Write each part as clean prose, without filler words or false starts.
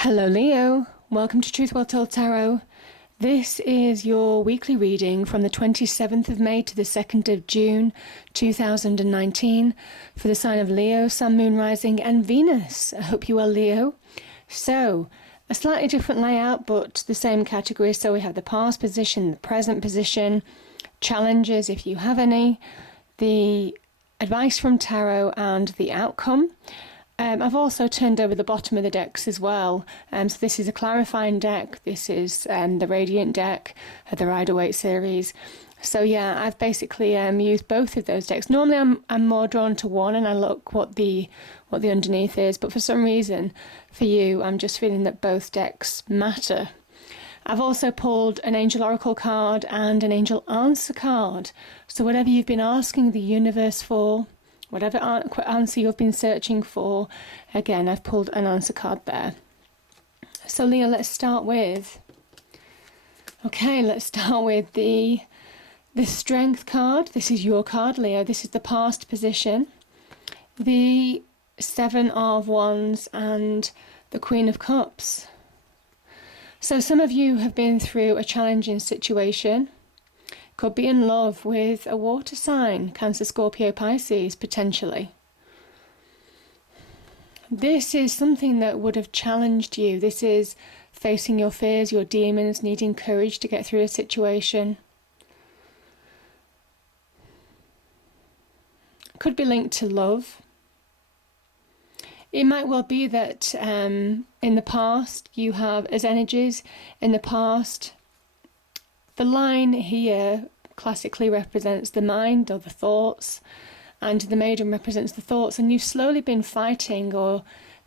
Hello, Leo. Welcome to Truth Well Told Tarot. This is your weekly reading from the 27th of May to the 2nd of June 2019 for the sign of Leo, Sun, Moon, Rising, and Venus. I hope you are Leo. So, a slightly different layout, but the same category. So we have the past position, the present position, challenges if you have any, the advice from tarot, and the outcome. I've also turned over the bottom of the decks as well. So this is a clarifying deck. This is the Radiant deck, the Rider-Waite series. So yeah, I've basically used both of those decks. Normally I'm more drawn to one and I look what the underneath is, but for some reason, for you, I'm just feeling that both decks matter. I've also pulled an Angel Oracle card and an Angel Answer card. So whatever you've been asking the universe for, whatever answer you've been searching for, again, I've pulled an answer card there. So Leo, let's start with the Strength card. This is your card, Leo. This is the past position. The Seven of Wands and the Queen of Cups. So some of you have been through a challenging situation. Could be in love with a water sign, Cancer, Scorpio, Pisces, potentially. This is something that would have challenged you. This is facing your fears, your demons, needing courage to get through a situation. Could be linked to love. It might well be that in the past you have, as energies, in the past, the line here classically represents the mind or the thoughts, and the maiden represents the thoughts, and you've slowly been fighting or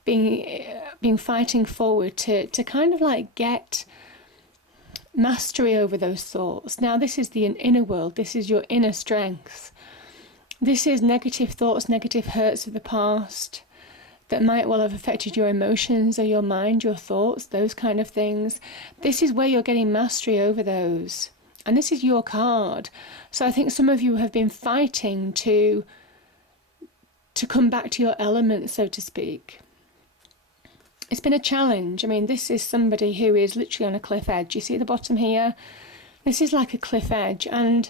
been fighting forward to kind of like get mastery over those thoughts. Now this is the inner world, this is your inner strength. This is negative thoughts, negative hurts of the past that might well have affected your emotions or your mind, your thoughts, those kind of things. This is where you're getting mastery over those. And this is your card. So I think some of you have been fighting to come back to your element, so to speak. It's been a challenge. I mean, this is somebody who is literally on a cliff edge. You see at the bottom here? This is like a cliff edge. And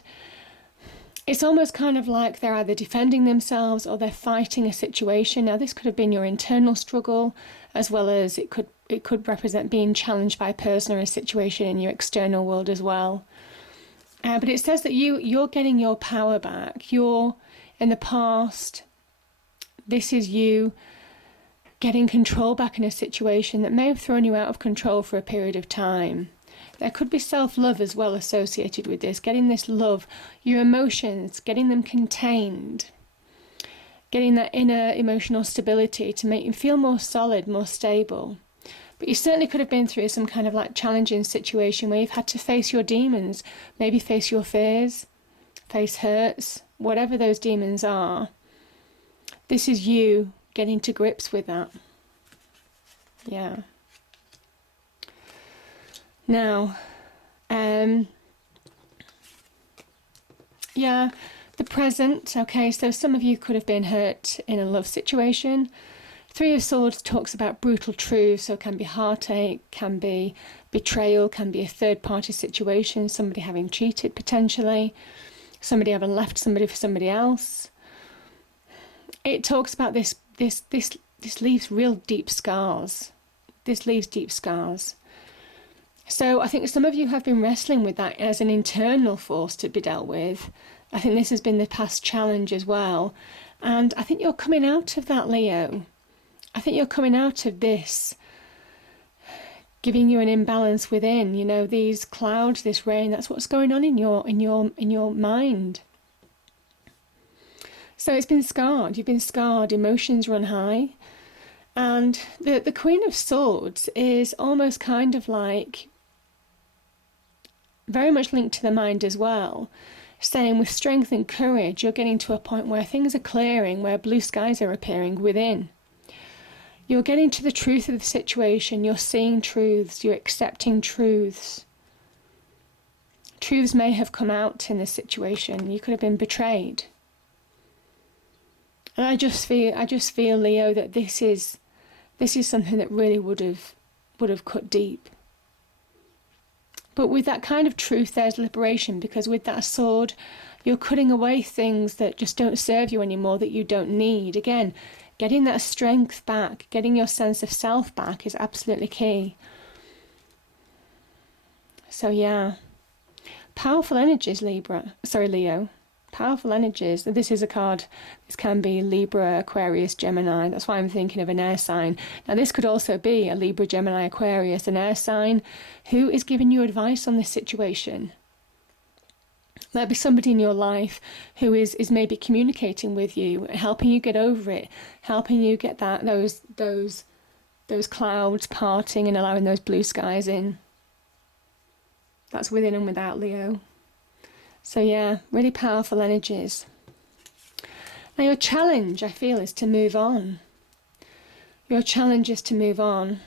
it's almost kind of like they're either defending themselves or they're fighting a situation. Now, this could have been your internal struggle, as well as it could represent being challenged by a person or a situation in your external world as well. But it says that you're getting your power back. You're in the past. This is you getting control back in a situation that may have thrown you out of control for a period of time. There could be self-love as well associated with this, getting this love, your emotions, getting them contained, getting that inner emotional stability to make you feel more solid, more stable. But you certainly could have been through some kind of like challenging situation where you've had to face your demons, maybe face your fears, face hurts, whatever those demons are. This is you getting to grips with that. Yeah. Now, the present. Okay, so some of you could have been hurt in a love situation. Three of Swords talks about brutal truth, so it can be heartache, can be betrayal, can be a third-party situation, somebody having cheated potentially, somebody having left somebody for somebody else. It talks about this leaves real deep scars. This leaves deep scars. So I think some of you have been wrestling with that as an internal force to be dealt with. I think this has been the past challenge as well. And I think you're coming out of that, Leo. I think you're coming out of this, giving you an imbalance within, you know, these clouds, this rain, that's what's going on in your mind. So it's been scarred, you've been scarred, emotions run high. And the Queen of Swords is almost kind of like very much linked to the mind as well, saying with strength and courage, you're getting to a point where things are clearing, where blue skies are appearing within. You're getting to the truth of the situation, you're seeing truths, you're accepting truths. Truths may have come out in this situation, you could have been betrayed. And I just feel, Leo, that this is something that really would have would have cut deep. But with that kind of truth, there's liberation, because with that sword, you're cutting away things that just don't serve you anymore, that you don't need. Again, getting that strength back, getting your sense of self back is absolutely key. So yeah, powerful energies, Leo. Powerful energies. This is a card. This can be Libra, Aquarius, Gemini. That's why I'm thinking of an air sign. Now this could also be a Libra, Gemini, Aquarius, an air sign who is giving you advice on this situation. There'll be somebody in your life who is maybe communicating with you, helping you get over it, helping you get those clouds parting and allowing those blue skies in. That's within and without, Leo. So yeah, really powerful energies. Now your challenge, I feel, is to move on. Your challenge is to move on.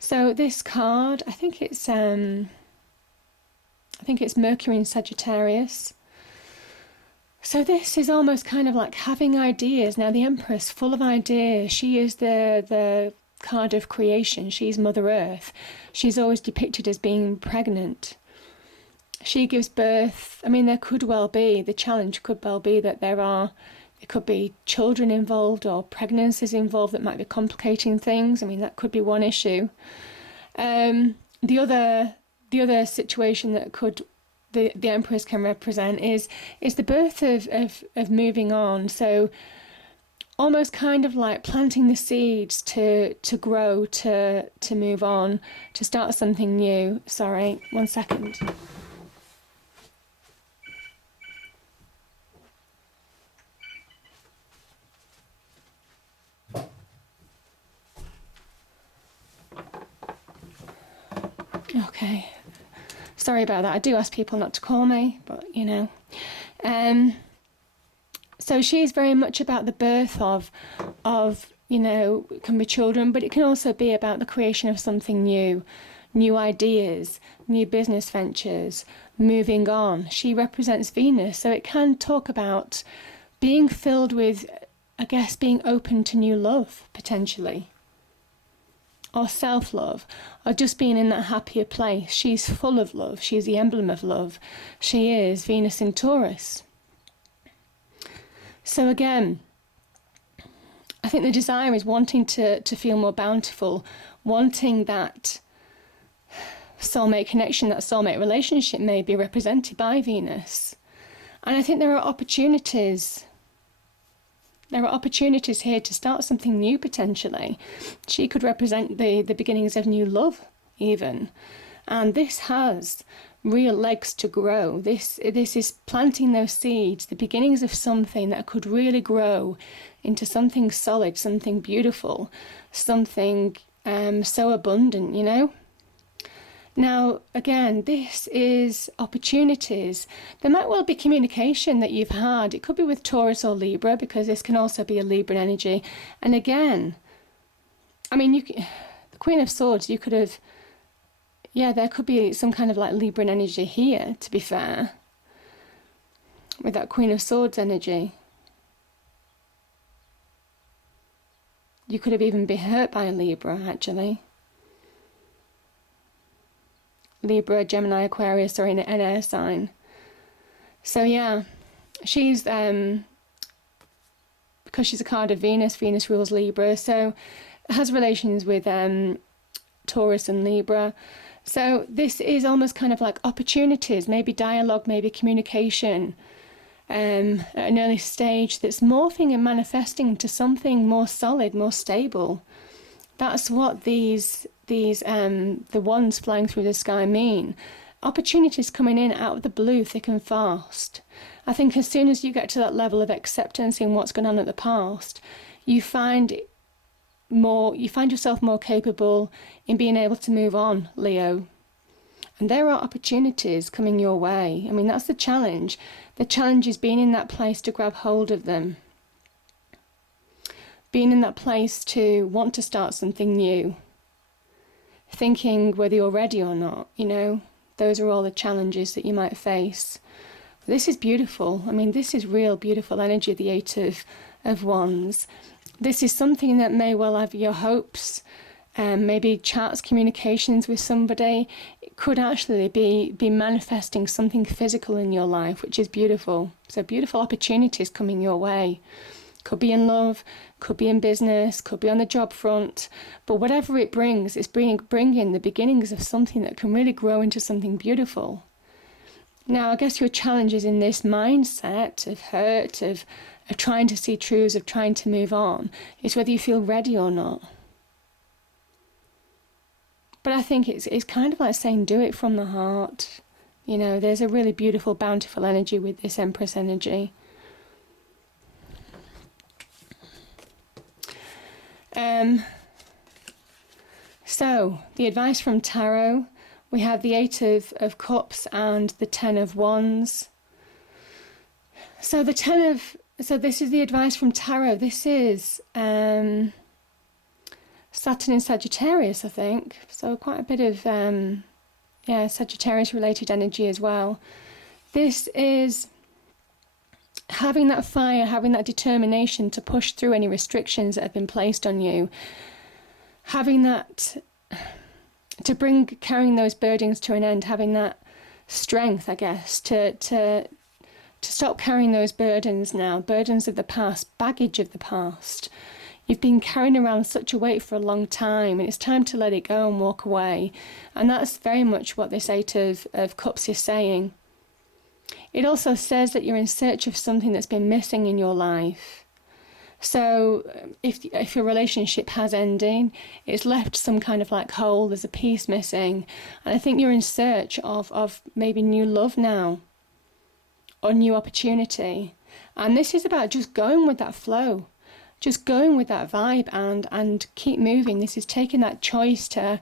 So this card, I think it's Mercury in Sagittarius. So this is almost kind of like having ideas. Now the Empress, full of ideas. She is the card of creation. She's Mother Earth. She's always depicted as being pregnant. She gives birth. I mean, there could well be, the challenge could well be that there could be children involved or pregnancies involved that might be complicating things. I mean, that could be one issue. The other situation that the Empress can represent is the birth of moving on. So almost kind of like planting the seeds to grow, to move on, to start something new. Sorry, 1 second. Okay. Sorry about that. I do ask people not to call me, but you know. So she's very much about the birth of, you know, it can be children, but it can also be about the creation of something new, new ideas, new business ventures, moving on. She represents Venus, so it can talk about being filled with, I guess, being open to new love, potentially. Or self-love, or just being in that happier place. She's full of love. She's the emblem of love. She is Venus in Taurus. So again, I think the desire is wanting to feel more bountiful, wanting that soulmate connection, that soulmate relationship may be represented by Venus. And I think there are opportunities. There are opportunities here to start something new, potentially. She could represent the beginnings of new love, even. And this has real legs to grow. This is planting those seeds, the beginnings of something that could really grow into something solid, something beautiful, something so abundant, you know? Now, again, this is opportunities. There might well be communication that you've had. It could be with Taurus or Libra, because this can also be a Libran energy. And again, I mean, the Queen of Swords, you could have, yeah, there could be some kind of like Libran energy here, to be fair, with that Queen of Swords energy. You could have even been hurt by a Libra, actually. Libra, Gemini, Aquarius, or in an air sign. So yeah, she's because she's a card of Venus. Venus rules Libra, so it has relations with Taurus and Libra. So this is almost kind of like opportunities, maybe dialogue, maybe communication, at an early stage that's morphing and manifesting into something more solid, more stable. That's what the ones flying through the sky mean. Opportunities coming in out of the blue, thick and fast. I think as soon as you get to that level of acceptance in what's gone on at the past, you find yourself more capable in being able to move on, Leo. And there are opportunities coming your way. I mean, that's the challenge. The challenge is being in that place to grab hold of them. Being in that place to want to start something new. Thinking whether you're ready or not, you know. Those are all the challenges that you might face. This is beautiful. I mean, this is real beautiful energy, the Eight of Wands. this is something that may well have your hopes, maybe chats, communications with somebody. It could actually be manifesting something physical in your life, which is beautiful. So beautiful opportunities coming your way. Could be in love, could be in business, could be on the job front, but whatever it brings, it's bringing the beginnings of something that can really grow into something beautiful. Now, I guess your challenge is in this mindset of hurt, of trying to see truths, of trying to move on, is whether you feel ready or not. But I think it's kind of like saying, do it from the heart. You know, there's a really beautiful, bountiful energy with this Empress energy. So, the advice from Tarot, we have the 8 of Cups and the 10 of Wands. So this is the advice from Tarot. This is Saturn in Sagittarius, I think. So quite a bit of Sagittarius related energy as well. This is having that fire, having that determination to push through any restrictions that have been placed on you. Having that, carrying those burdens to an end, having that strength, I guess, to stop carrying those burdens now, burdens of the past, baggage of the past. You've been carrying around such a weight for a long time, and it's time to let it go and walk away. And that's very much what this 8 of Cups is saying. It also says that you're in search of something that's been missing in your life. So if your relationship has ended, it's left some kind of like hole, there's a piece missing. And I think you're in search of maybe new love now, or new opportunity. And this is about just going with that flow, just going with that vibe and keep moving. This is taking that choice to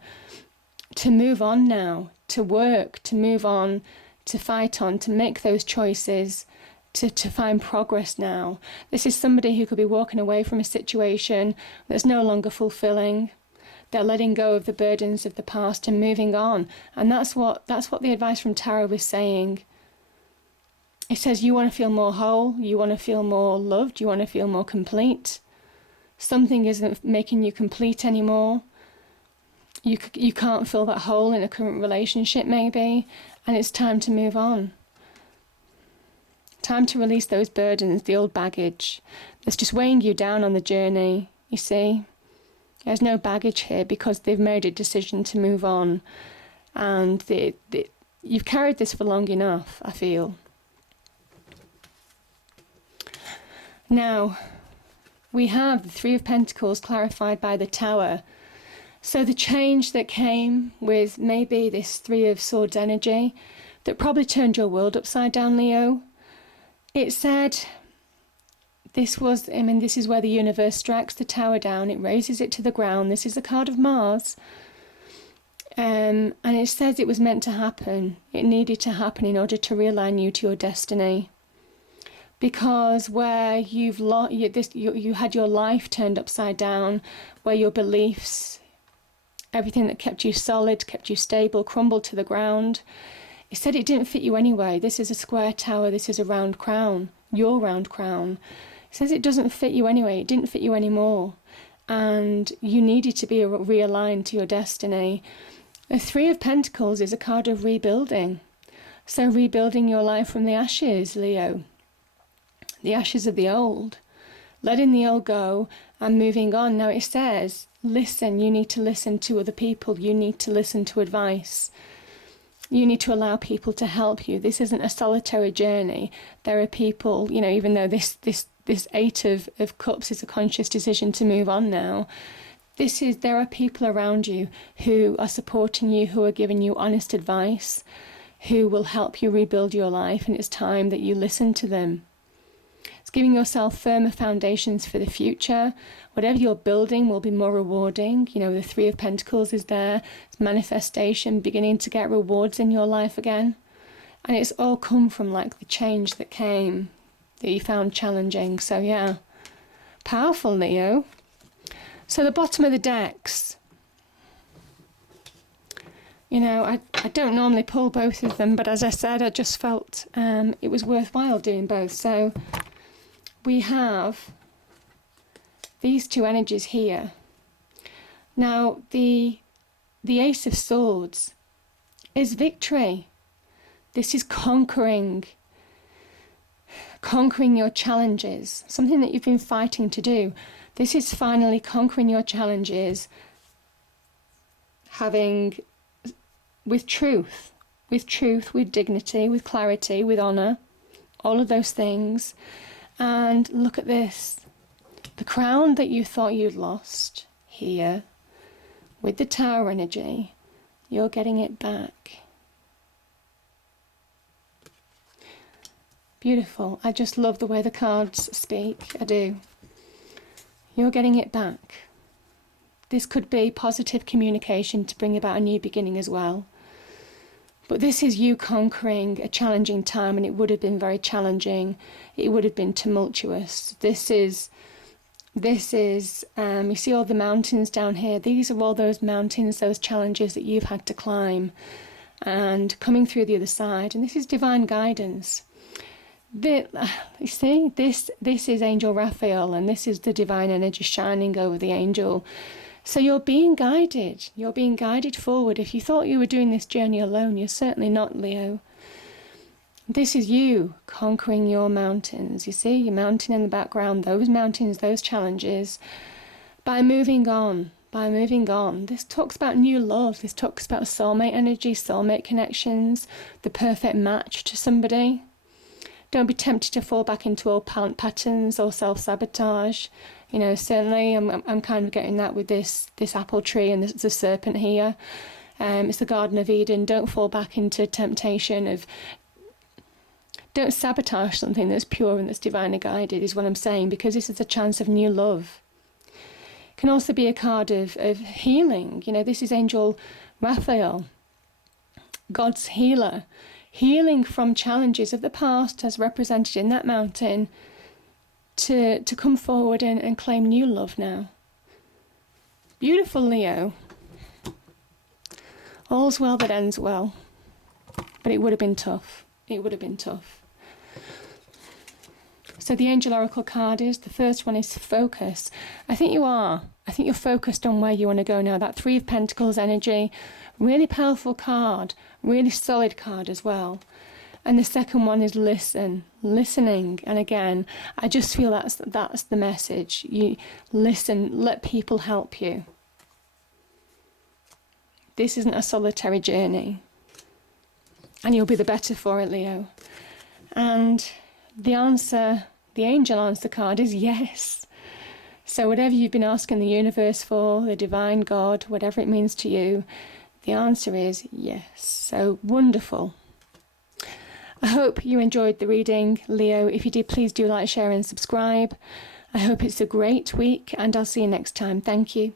move on now, to work, to move on, to fight on, to make those choices, to find progress now. This is somebody who could be walking away from a situation that's no longer fulfilling. They're letting go of the burdens of the past and moving on. And that's what the advice from Tarot is saying. It says you want to feel more whole, you want to feel more loved, you want to feel more complete. Something isn't making you complete anymore. You can't fill that hole in a current relationship maybe, and it's time to move on. Time to release those burdens, the old baggage that's just weighing you down on the journey, you see. There's no baggage here because they've made a decision to move on. And you've carried this for long enough, I feel. Now, we have the 3 of Pentacles clarified by the Tower. So the change that came with maybe this 3 of Swords energy that probably turned your world upside down, Leo. It said this is where the universe strikes the Tower down. It raises it to the ground. This is a card of Mars. And it says it was meant to happen. It needed to happen in order to realign you to your destiny. Because where you had your life turned upside down, where your beliefs, everything that kept you solid, kept you stable, crumbled to the ground. It said it didn't fit you anyway. This is a square tower. This is a round crown, your round crown. It says it doesn't fit you anyway. It didn't fit you anymore. And you needed to be realigned to your destiny. The 3 of Pentacles is a card of rebuilding. So rebuilding your life from the ashes, Leo. The ashes of the old. Letting the old go and moving on. Now it says, listen. You need to listen to other people. You need to listen to advice. You need to allow people to help you. This isn't a solitary journey. There are people, even though this 8 of Cups is a conscious decision to move on now, there are people around you who are supporting you, who are giving you honest advice, who will help you rebuild your life, and it's time that you listen to them. It's giving yourself firmer foundations for the future. Whatever you're building will be more rewarding. The 3 of Pentacles is there. It's manifestation, beginning to get rewards in your life again. And it's all come from the change that came, that you found challenging. So yeah, powerful, Leo. So the bottom of the decks. I don't normally pull both of them, but as I said, I just felt it was worthwhile doing both. So we have these two energies here. Now, the Ace of Swords is victory. This is conquering your challenges, something that you've been fighting to do. This is finally conquering your challenges, with truth, with dignity, with clarity, with honour, all of those things. And look at this. The crown that you thought you'd lost here, with the Tower energy, you're getting it back. Beautiful. I just love the way the cards speak. I do. You're getting it back. This could be positive communication to bring about a new beginning as well. But this is you conquering a challenging time, and it would have been very challenging. It would have been tumultuous. This is, you see all the mountains down here. These are all those mountains, those challenges that you've had to climb and coming through the other side. And this is divine guidance. You see, this is Angel Raphael, and this is the divine energy shining over the angel. So you're being guided. You're being guided forward. If you thought you were doing this journey alone, you're certainly not, Leo. This is you conquering your mountains. You see, your mountain in the background, those mountains, those challenges, by moving on. This talks about new love. This talks about soulmate energy, soulmate connections, the perfect match to somebody. Don't be tempted to fall back into old patterns or self-sabotage. You know, certainly I'm kind of getting that with this apple tree and the serpent here. It's the Garden of Eden. Don't fall back into temptation of... Don't sabotage something that's pure and that's divinely guided, is what I'm saying, because this is a chance of new love. It can also be a card of healing. You know, this is Angel Raphael, God's healer. Healing from challenges of the past as represented in that mountain to come forward and claim new love now. Beautiful, Leo. All's well that ends well. But it would have been tough. It would have been tough. So the Angel Oracle card is, the first one is focus. I think you are. I think you're focused on where you want to go now. That Three of Pentacles energy, really powerful card, really solid card as well. And the second one is listening. And again, I just feel that's the message. You listen, let people help you. This isn't a solitary journey. And you'll be the better for it, Leo. And the answer, the angel answer card is yes. So whatever you've been asking the universe for, the divine God, whatever it means to you, the answer is yes. So wonderful. I hope you enjoyed the reading, Leo. If you did, please do like, share and subscribe. I hope it's a great week, and I'll see you next time. Thank you.